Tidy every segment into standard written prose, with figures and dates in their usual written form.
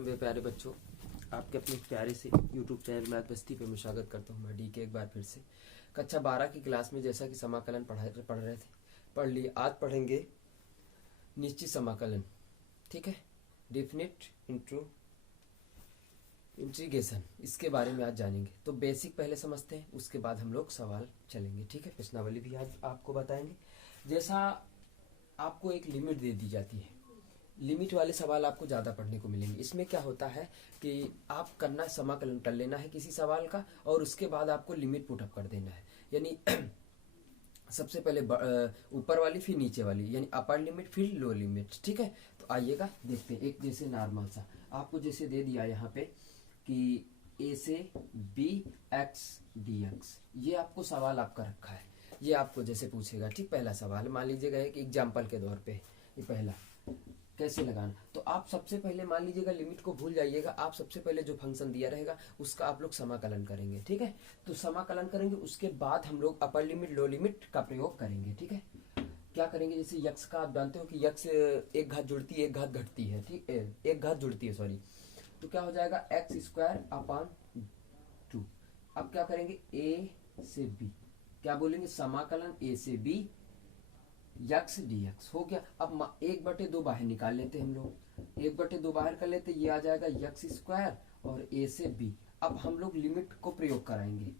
मेरे प्यारे बच्चों, आपके अपने प्यारे से YouTube चैनल मैथ बस्ती पे मैं स्वागत करता हूँ। मैं DK एक बार फिर से कक्षा 12 की क्लास में जैसा कि समाकलन पढ़ रहे थे, पढ़ लिए। आज पढ़ेंगे निश्चित समाकलन। ठीक है, डेफिनेट इंटीग्रेशन, इसके बारे में आज जानेंगे। तो बेसिक पहले समझते हैं, उसके बाद हम लोग सवाल चलेंगे। ठीक है, प्रश्नावली भी आज आपको बताएंगे। जैसा आपको एक लिमिट दे दी जाती है, लिमिट वाले सवाल आपको ज़्यादा पढ़ने को मिलेंगे। इसमें क्या होता है कि आप करना समाकलन कर लेना है किसी सवाल का, और उसके बाद आपको लिमिट पुटअप कर देना है। यानी सबसे पहले ऊपर वाली, फिर नीचे वाली, यानी अपर लिमिट फिर लो लिमिट। ठीक है, तो आइएगा देखते हैं। एक जैसे नॉर्मल सा आपको जैसे दे दिया यहाँ पे कि a से b x dx, ये आपको सवाल आपका रखा है। ये आपको जैसे पूछेगा, ठीक, पहला सवाल मान लीजिएगा एक एग्जाम्पल के तौर पे, ये पहला कैसे लगाना। तो आप सबसे पहले मान लीजिएगा, लिमिट को भूल जाइएगा, आप सबसे पहले जो फंक्शन दिया रहेगा उसका आप लोग समाकलन करेंगे। ठीक है, तो समाकलन करेंगे, उसके बाद हम लोग अपर लिमिट लो लिमिट का प्रयोग करेंगे। ठीक है, क्या करेंगे, जैसे यक्स का आप जानते हो कि यक्स एक घात जुड़ती है, एक घात घटती है। ठीक, एक घात जुड़ती है, सॉरी। तो क्या हो जाएगा, एक्स स्क्वायर अपॉन 2। अब क्या करेंगे, ए से बी, क्या बोलेंगे, समाकलन ए से बी यक्स डीएक्स हो गया। अब 1/2 बाहर निकाल लेते हैं हम लोग, 1/2 बाहर कर लेते, ये आ जाएगा यक्स स्क्वायर और ए से बी। अब हम लोग लिमिट को प्रयोग कराएंगे,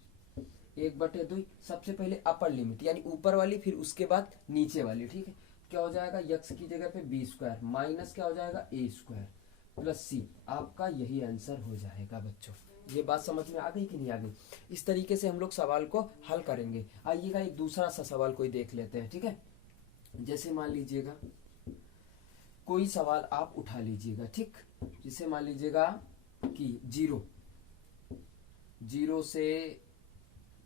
1/2 सबसे पहले अपर लिमिट यानी ऊपर वाली, फिर उसके बाद नीचे वाली। ठीक है, क्या हो जाएगा, यक्स की जगह पे बी स्क्वायर माइनस क्या हो जाएगा, ए स्क्वायर प्लस सी। आपका यही आंसर हो जाएगा बच्चों। ये बात समझ में आ गई कि नहीं आ गई? इस तरीके से हम लोग सवाल को हल करेंगे। आइएगा एक दूसरा सा सवाल कोई देख लेते हैं। ठीक है, जैसे मान लीजिएगा कोई सवाल आप उठा लीजिएगा। ठीक, जैसे मान लीजिएगा कि 0 से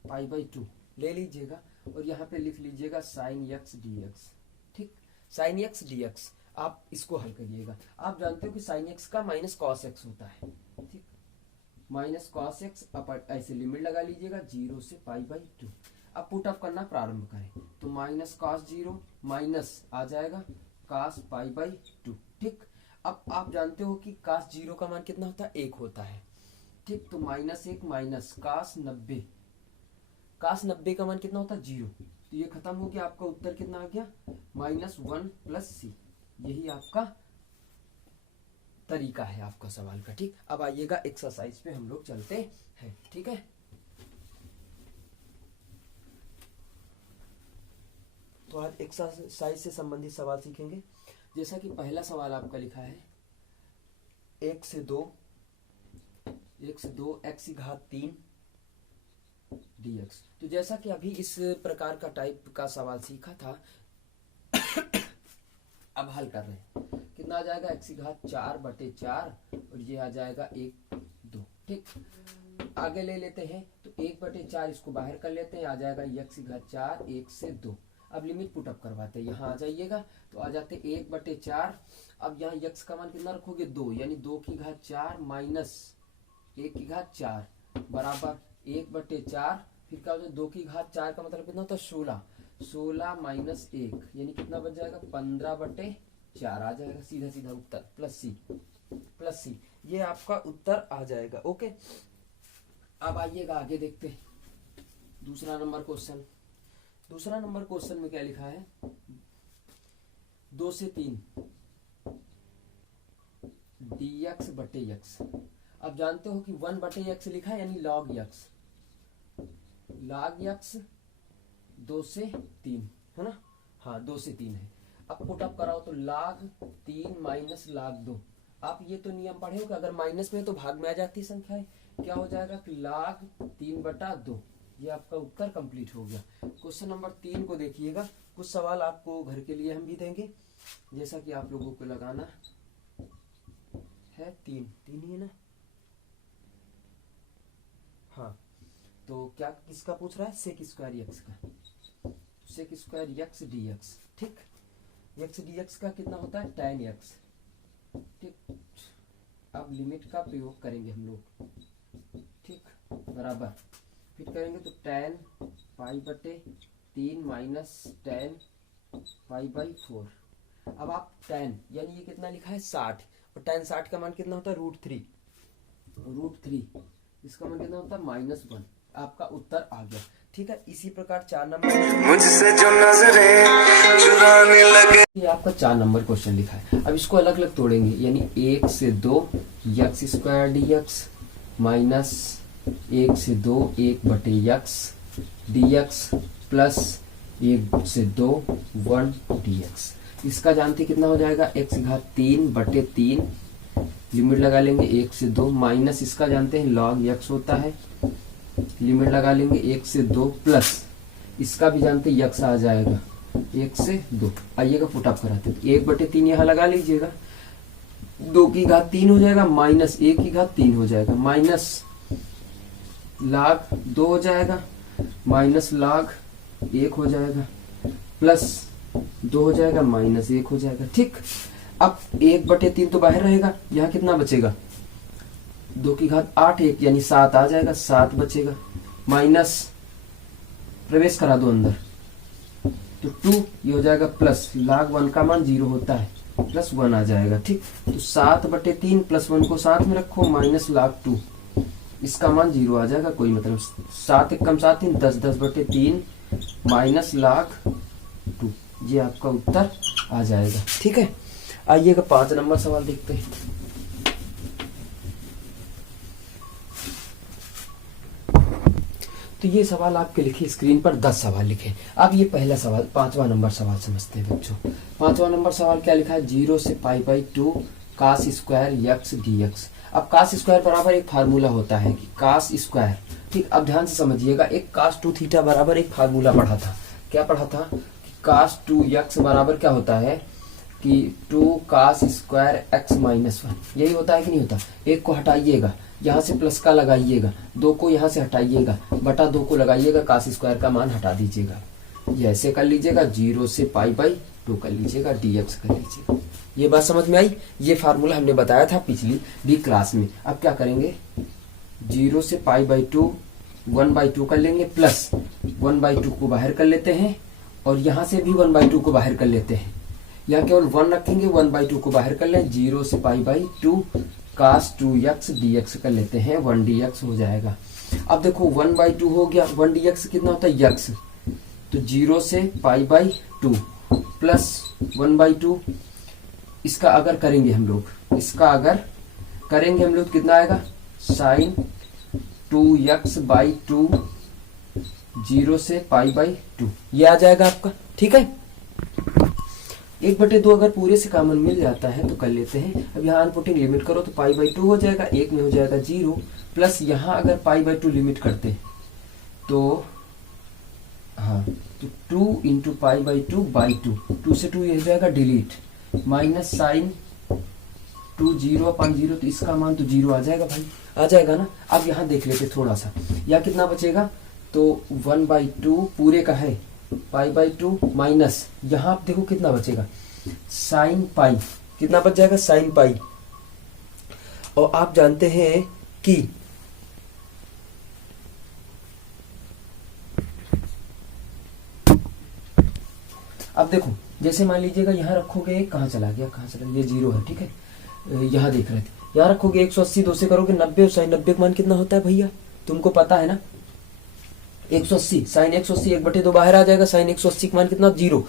π/2 ले लीजिएगा, और यहाँ पे लिख लीजिएगा साइन एक्स डीएक्स। ठीक, साइन एक्स डीएक्स आप इसको हल करिएगा। आप जानते हो कि साइन एक्स का माइनस कॉस एक्स होता है। ठीक, माइनस कॉस एक्स, अपर ऐसे लिमिट लगा लीजिएगा 0 से π/2। अब पुट अप करना प्रारंभ करें, तो माइनस कॉस 0 माइनस आ जाएगा कॉस π/2। ठीक, अब आप जानते हो कि कॉस 0 का मान कितना होता है, 1 होता है। ठीक, तो -1 माइनस कॉस 90, कॉस 90 का मान कितना होता है, 0। तो ये खत्म हो गया, आपका उत्तर कितना आ गया, -1 प्लस सी। यही आपका तरीका है आपका सवाल का। ठीक, अब आइएगा एक्सरसाइज पे हम लोग चलते हैं। ठीक है, तो आज एक्सरसाइज से संबंधित सवाल सीखेंगे। जैसा कि पहला सवाल आपका लिखा है 1 से 2 x की घात 3 dx। तो जैसा कि अभी इस प्रकार का टाइप का सवाल सीखा था, अब हल कर रहे हैं। कितना आ जाएगा, x की घात 4/4, और ये आ जाएगा 1 2। ठीक, आगे ले लेते हैं, तो 1/4 इसको बाहर कर लेते हैं, आ जाएगा x की घात 4 1 से 2। अब लिमिट पुटअप करवाते हैं, यहाँ आ जाइएगा, तो आ जाते 1/4। अब यहाँ x का मान कितना रखोगे, 2, यानी 2 की घात 4 माइनस 1 की घात 4 बराबर 1/4। फिर क्या होता है, 2 की घात 4 का मतलब कितना होता है, 16, 16 माइनस 1, यानी कितना बच जाएगा, 15/4 आ जाएगा। सीधा सीधा उत्तर प्लस सी, ये आपका उत्तर आ जाएगा। ओके, अब आइएगा आगे देखते हैं दूसरा नंबर क्वेश्चन। दूसरा नंबर क्वेश्चन में क्या लिखा है, 2 से 3 dx/x। अब जानते हो कि 1/x लिखा है, यानी log x, log x 2 से 3 है ना। हाँ, 2 से 3 है। अब पुटअप कराओ, तो log 3 माइनस log 2। आप ये तो नियम पढ़े हो कि अगर माइनस में है तो भाग में आ जाती है संख्याएं। क्या हो जाएगा कि log 3/2। ये आपका उत्तर कंप्लीट हो गया। क्वेश्चन नंबर 3 को देखिएगा। कुछ सवाल आपको घर के लिए हम भी देंगे, जैसा कि आप लोगों को लगाना है 3 ही है ना। हाँ, तो क्या किसका पूछ रहा है, सेक स्क्वायर एक्स का, सेक स्क्वायर एक्स डीएक्स। ठीक, एक्स डीएक्स का कितना होता है, tan एक्स। ठीक, अब लिमिट का प्रयोग करेंगे हम लोग। ठीक, बराबर फिर करेंगे, तो tan π/3 माइनस tan π/4। अब आप tan, यानी ये कितना लिखा है, 60, और tan 60 का मान कितना होता है √3, इसका मान कितना होता है -1। आपका उत्तर आ गया। ठीक है, इसी प्रकार 4 नंबर मुझसे जो नजरें चुराने लगे, ये आपका 4 नंबर क्वेश्चन लिखा है। अब इसको अलग अलग तोड़ेंगे, यानी 1 से 2 x² dx माइनस 1 से 2 1/x dx प्लस 1 से 2 1 dx। इसका जानते कितना हो जाएगा, x3/3, लिमिट लगा लेंगे 1 से 2, माइनस इसका जानते हैं log x होता है, लिमिट लगा लेंगे 1 से 2, प्लस इसका भी जानते हैं x आ जाएगा 1 से 2। आइएगा फुटअप कराते हैं, 1/3 यहाँ लगा लीजिएगा, 2 की घात 3 हो जाएगा, माइनस 1 की घात 3 हो जाएगा, माइनस log 2 हो जाएगा, माइनस log 1 हो जाएगा, प्लस 2 हो जाएगा, माइनस 1 हो जाएगा। ठीक, अब 1/3 तो बाहर रहेगा, यहाँ कितना बचेगा, 2 की घात 8 1 यानी 7 आ जाएगा, 7 बचेगा, माइनस प्रवेश करा दो अंदर तो 2 ये हो जाएगा, प्लस log 1 का मान 0 होता है, प्लस 1 आ जाएगा। ठीक, तो 7/3 प्लस 1 को साथ में रखो, माइनस log 2, इसका मान 0 आ जाएगा, कोई मतलब 7 1 कम 7 3 10 10/3 माइनस log 2, ये आपका उत्तर आ जाएगा। ठीक है, आइएगा 5 नंबर सवाल देखते हैं। तो ये सवाल आपके लिखे स्क्रीन पर 10 सवाल लिखे। अब ये पहला सवाल 5वां नंबर सवाल समझते हैं बच्चों। 5वां नंबर सवाल क्या लिखा है, 0 से π/2 cos² x dx। अब cos² बराबर एक फार्मूला होता है कि cos²। ठीक, अब ध्यान से समझिएगा, एक cos2 थीटा बराबर एक फार्मूला पढ़ा था। क्या पढ़ा था, cos2x बराबर क्या होता है कि 2 cos² x -1, यही होता है कि नहीं होता। एक को हटाइएगा, यहाँ से प्लस का लगाइएगा, 2 को यहाँ से हटाइएगा, बटा 2 को लगाइएगा, cos² का मान हटा दीजिएगा, ये ऐसे कर लीजिएगा, 0 से π/2 कर लीजिएगा, dx कर लीजिएगा। ये बात समझ में आई। ये फार्मूला हमने बताया था पिछली भी क्लास में। अब क्या करेंगे, 0 से π/2 1/2 कर लेंगे, प्लस 1/2 को बाहर कर लेते हैं, और यहाँ से भी 1/2 को बाहर कर लेते हैं। यहाँ केवल 1 रखेंगे, 1/2 को बाहर कर लें, 0 से π/2 cos2x dx कर लेते हैं, 1 dx हो जाएगा। अब देखो 1/2 हो गया, 1 dx कितना होता है x, तो 0 से π/2 प्लस 1/2, इसका अगर करेंगे हम लोग, कितना आएगा, sin 2x/2 0 से π/2, ये आ जाएगा आपका। ठीक है, 1/2 अगर पूरे से कॉमन मिल जाता है तो कर लेते हैं। अब यहाँ अनपुटिंग लिमिट करो तो π/2 हो जाएगा, 1 में हो जाएगा 0, प्लस यहाँ अगर π/2 लिमिट करते तो हाँ, तो 2 × π/2/2, 2 से 2 ये हो जाएगा डिलीट, माइनस sin 2 0/0, तो इसका मान तो 0 आ जाएगा भाई, आ जाएगा ना। अब यहाँ देख लेते थोड़ा सा, या कितना बचेगा, तो 1/2 पूरे का है, π/2 माइनस यहाँ आप देखो कितना बचेगा, sin π, कितना बच जाएगा, sin π। और आप जानते हैं कि अब देखो, जैसे मान लीजिएगा यहाँ रखोगे, कहाँ चला गया, ये 0 है। ठीक है, यहाँ देख रहे थे, यहाँ रखोगे 180, 2 से करोगे 90, और sin 90 का मान कितना होता है भैया, तुमको पता है ना, 180, sin 180 1/2 बाहर आ जाएगा, sin 180 का मान कितना, 0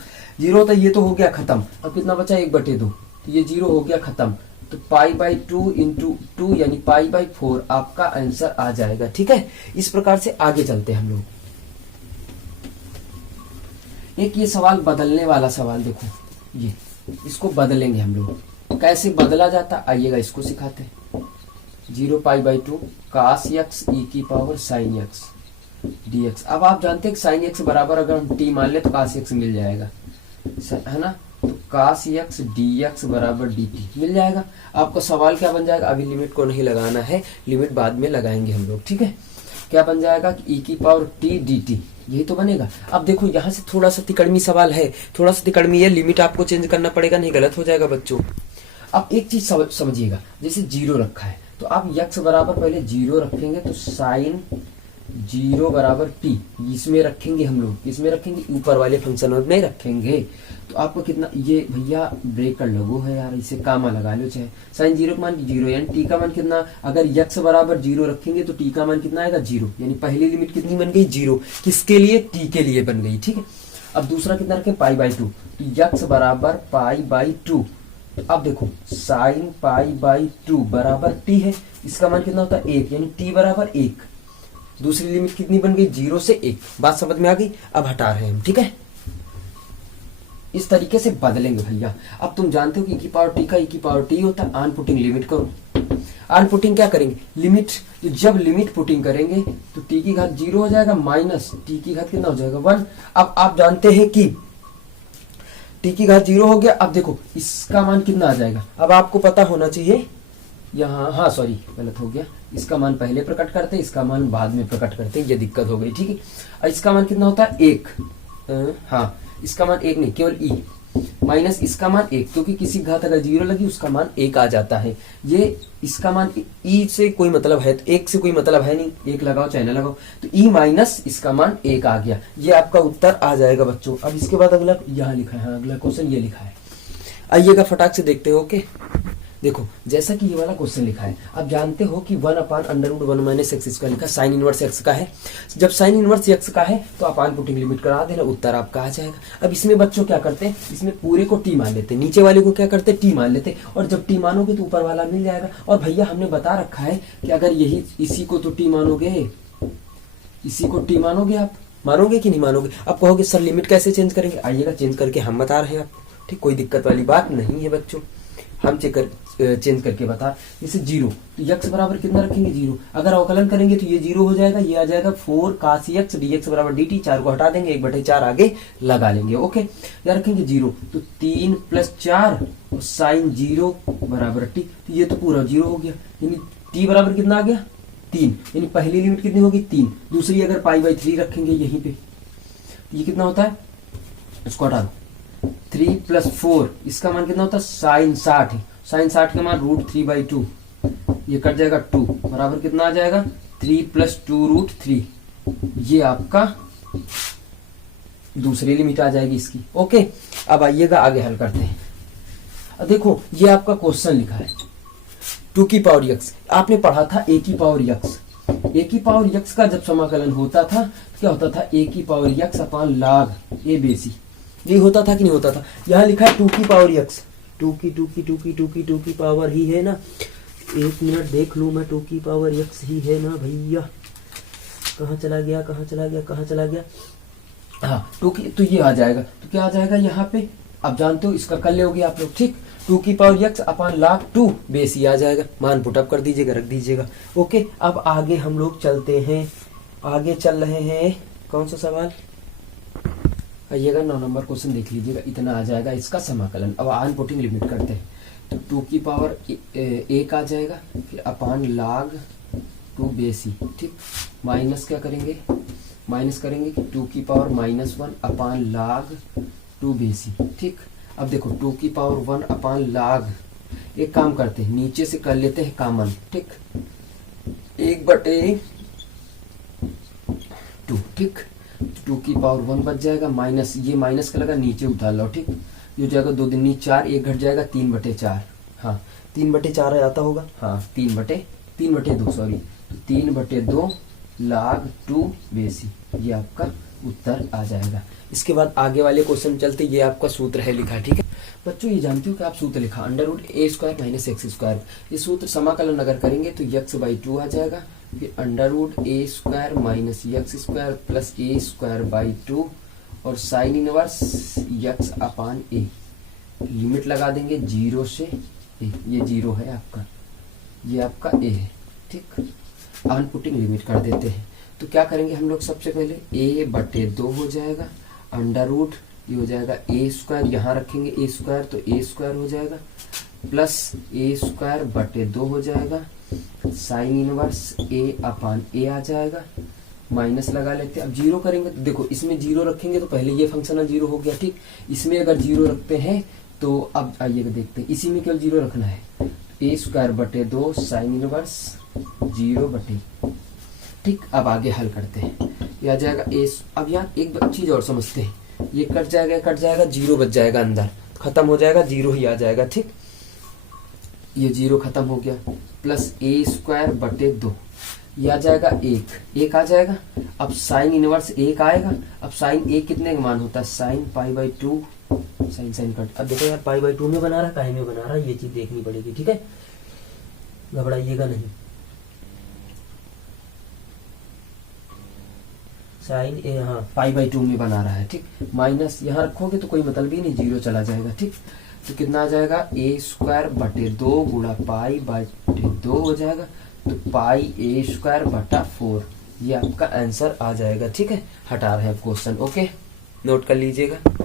होता है, ये तो हो गया खत्म। अब कितना बचा, 1/2, तो ये 0 हो गया खत्म, तो π/2 × 2 यानी π/4 आपका आंसर आ जाएगा। ठीक है, इस प्रकार से आगे चलते हैं हम लोग। एक ये सवाल बदलने वाला सवाल देखो, ये इसको बदलेंगे हम लोग, कैसे बदला जाता आइएगा, इसको सिखाते हैं। 0 π/2 cos x e⁻ sin x dx। अब आप जानते हैं कि sin x बराबर अगर हम t मान ले तो cos x मिल जाएगा, है ना, तो cos x dx बराबर dt मिल जाएगा। आपका सवाल क्या बन जाएगा, अभी लिमिट को नहीं लगाना है, लिमिट बाद में लगाएंगे हम लोग। ठीक है, क्या बन जाएगा कि e⁻t dt, यही तो बनेगा। अब देखो यहाँ से थोड़ा सा तिकड़मी सवाल है, थोड़ा सा तिकड़मी है, लिमिट आपको चेंज करना पड़ेगा, नहीं गलत हो जाएगा बच्चों। अब एक चीज समझिएगा, जैसे 0 रखा है तो आप x बराबर पहले 0 रखेंगे तो sin जीरो बराबर टी, इसमें रखेंगे हम लोग, इसमें रखेंगे, ऊपर वाले फंक्शन में नहीं रखेंगे। तो आपको कितना, ये भैया ब्रेक कर लो है यार, इसे कामा लगा लो चाहे, साइन जीरो का मान जीरो, यानी टी का मान कितना, अगर यक्स बराबर जीरो रखेंगे तो टी का मान कितना आएगा, जीरो, यानी पहली लिमिट कितनी बन गई, जीरो, किसके लिए, टी के लिए बन गई, ठीक है। अब दूसरा कितना रखें, पाई बाई टू, तो यक्स बराबर पाई बाई टू। अब देखो साइन पाई बाई टू बराबर टी है, इसका मान कितना होता है, एक, यानी टी बराबर एक। दूसरी लिमिट कितनी बन गई, जीरो से एक, बात समझ में आ गई। अब हटा रहे हैं हम, ठीक है, इस तरीके से बदलेंगे भैया। अब तुम जानते हो कि की पावर टी का की पावर टी होता है, ऑन पुटिंग लिमिट करो। ऑन पुटिंग क्या करेंगे, लिमिट, जब लिमिट पुटिंग करेंगे तो टी की घात जीरो हो जाएगा, माइनस टी की घात कितना हो जाएगा, वन। अब आप जानते हैं कि टी की घात जीरो हो गया। अब देखो इसका मान कितना आ जाएगा, अब आपको पता होना चाहिए यहाँ, हाँ सॉरी गलत हो गया, इसका मान पहले प्रकट करते हैं, इसका मान बाद में प्रकट करते हैं, ये दिक्कत हो गई, ठीक है। और इसका मान कितना होता है, एक, हाँ इसका मान एक नहीं, केवल ई, माइनस इसका मान एक, क्योंकि किसी घात अगर जीरो लगी उसका मान एक आ जाता है। ये इसका मान ई से कोई मतलब है तो एक से कोई मतलब है नहीं, एक लगाओ चाहे ना लगाओ, तो ई माइनस इसका मान एक आ गया, ये आपका उत्तर आ जाएगा बच्चों। अब इसके बाद अगला यहाँ लिखा है, अगला क्वेश्चन ये लिखा है, आइएगा फटाक से देखते हो। ओके देखो जैसा कि ये वाला क्वेश्चन लिखा है, आप जानते हो कि 1/√1 माइनस एक्स स्क्वायर लिखा, साइन इनवर्स एक्स का है। जब साइन इनवर्स एक्स का है तो आप ऑन पुटिंग लिमिट करा देना, उत्तर आपका आ जाएगा। अब इसमें बच्चों क्या करते हैं, इसमें पूरे को टी मान लेते हैं, नीचे वाले को क्या करते हैं, टी मान लेते हैं, और जब टी मानोगे तो ऊपर वाला मिल जाएगा। और भैया हमने बता रखा है कि अगर यही इसी को तो टी मानोगे, इसी को टी मानोगे, आप मानोगे कि नहीं मानोगे। अब कहोगे सर लिमिट कैसे चेंज करेंगे, आइएगा चेंज करके हम बता रहे हैं आपको, ठीक, कोई दिक्कत वाली बात नहीं है बच्चों, हम चेंज करके बता। जैसे जीरो, तो यक्स बराबर कितना रखेंगे, जीरो, अगर अवकलन करेंगे तो ये जीरो हो जाएगा, ये आ जाएगा 4 cos x dx बराबर dt, 4 को हटा देंगे, 1/4 आगे लगा लेंगे। ओके या रखेंगे जीरो, तो 3 + 4 और साइन जीरो बराबर टी, तो ये तो पूरा जीरो हो गया, यानी टी बराबर कितना आ गया, 3, यानी पहली लिमिट कितनी होगी, 3, दूसरी अगर पाई/3 रखेंगे यहीं पे, ये कितना होता है, इसको हटा दो, 3 + 4, इसका मान कितना होता है, साइन 60 है, साइन 60 का मान √3/2, ये कट जाएगा 2, बराबर कितना आ जाएगा, 3 + 2√3, ये आपका दूसरी लिमिट आ जाएगी इसकी। ओके अब आइएगा आगे हल करते हैं। अब देखो ये आपका क्वेश्चन लिखा है 2 की पावर x, आपने पढ़ा था a की पावर x, a की पावर x का जब समाकलन होता था तो क्या होता था, a की power x upon log a बेसी, ये होता था कि नहीं होता था। यहाँ लिखा है 2 की पावर x, 2 की पावर ही है ना, एक मिनट देख लूं मैं, 2 की पावर x ही है ना भैया, कहाँ चला गया, हाँ 2 की, तो ये आ जाएगा, तो क्या आ जाएगा यहाँ पे, आप जानते हो इसका कर लोगे आप लोग, ठीक, 2 की पावर x अपान log 2 बेस ही आ जाएगा, मान पुटअप कर दीजिएगा, रख दीजिएगा। ओके अब आगे हम लोग चलते हैं, आगे चल रहे हैं, कौन सा सवाल, आइएगा 9 नंबर क्वेश्चन देख लीजिएगा, इतना आ जाएगा इसका समाकलन। अब ऑन पुटिंग लिमिट करते हैं, तो 2 की पावर 1 आ जाएगा, फिर अपान log 2 बेसी, ठीक, माइनस क्या करेंगे, माइनस करेंगे कि 2 की पावर -1 अपान log 2 बेसी, ठीक। अब देखो 2 की पावर 1 अपान log, एक काम करते हैं नीचे से कर लेते हैं कॉमन, ठीक, 1/2, ठीक, 2 की पावर 1 बच जाएगा, माइनस ये माइनस का लगा, नीचे उतार लो, ठीक, ये हो जाएगा 2 दूनी 4, 1 घट जाएगा 3/4, हाँ 3/4 आता होगा, हाँ 3/2 सॉरी, तो 3/2 log 2 बेसी, ये आपका उत्तर आ जाएगा। इसके बाद आगे वाले क्वेश्चन चलते, ये आपका सूत्र है लिखा, ठीक है बच्चों, ये जानते हो कि आप सूत्र लिखा √a² - x², ये सूत्र समाकलन अगर करेंगे तो x/2 आ जाएगा, फिर √a² - x² प्लस a²/2 और sine inverse x upon a, limit लगा देंगे 0 से a, ये 0 है आपका, ये आपका a है, ठीक। ऑन पुटिंग लिमिट कर देते हैं, तो क्या करेंगे हम लोग, सबसे पहले a/2 हो जाएगा, अंडर ये हो जाएगा a², यहाँ रखेंगे a² तो a² हो जाएगा, प्लस a²/2 हो जाएगा, sine inverse a upon a आ जाएगा, माइनस लगा लेते हैं। अब जीरो करेंगे तो देखो इसमें जीरो रखेंगे तो पहले ये फंक्शन जीरो हो गया, ठीक, इसमें अगर जीरो रखते हैं तो अब आइएगा देखते हैं, इसी में केवल जीरो रखना है, a²/2 साइन इनवर्स 0/, ठीक, अब आगे हल करते हैं। ये आ जाएगा ए। अब यहाँ एक चीज और समझते हैं, ये कट जाएगा, जीरो बच जाएगा अंदर, खत्म हो जाएगा, जीरो ही आ जाएगा। ठीक, ये जीरो खत्म हो गया, प्लस ए स्क्वायर बटे 2, ये आ जाएगा एक आ जाएगा। अब साइन इनवर्स एक आएगा। अब साइन एक कितने का मान होता है, साइन π/2, साइन कट। अब देखो यार π/2 में बना रहा, काहे में बना रहा, ये चीज देखनी पड़ेगी। ठीक है, घबराइएगा नहीं। साइन ए, हाँ π/2 में बना रहा है। ठीक, माइनस यहाँ रखोगे तो कोई मतलब ही नहीं, जीरो चला जाएगा। ठीक, तो कितना आ जाएगा, ए स्क्वायर बटे 2 गुणा π/2 हो जाएगा, तो πa²/4, ये आपका आंसर आ जाएगा। ठीक है, हटा रहे हैं क्वेश्चन। ओके, नोट कर लीजिएगा।